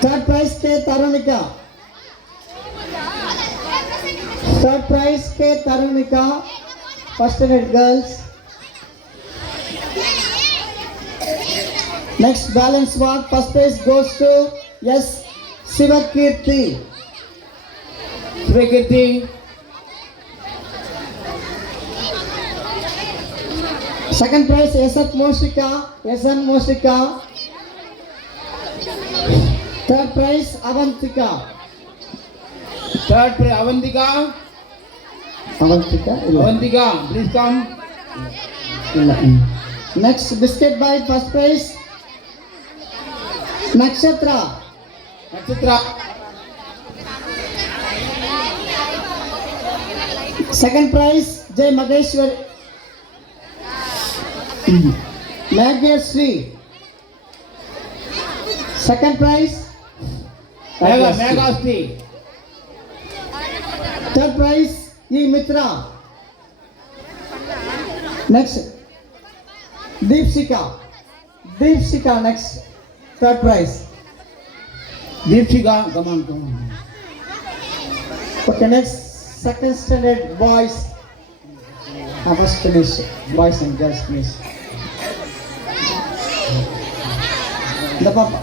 Third prize K Tarunika. Third prize K Tarunika. First standard girls. Next balance walk. First prize goes to S Sivakirti. Sivakirti. Second prize Esat Moshika. Esan Moshika. Third prize Avantika. Third prize Avantika. Avantika. Avantika, please come. Next biscuit bite. First prize Nakshatra. Nakshatra. Second prize Jay Mageshwar. Nagyasri. Second prize Megashri. Third prize E Mitra. Next Deepshika. Deepshika next. Third prize. Deepshika, come on. Okay, next second standard boys. First finish boys and girls finish. The papa.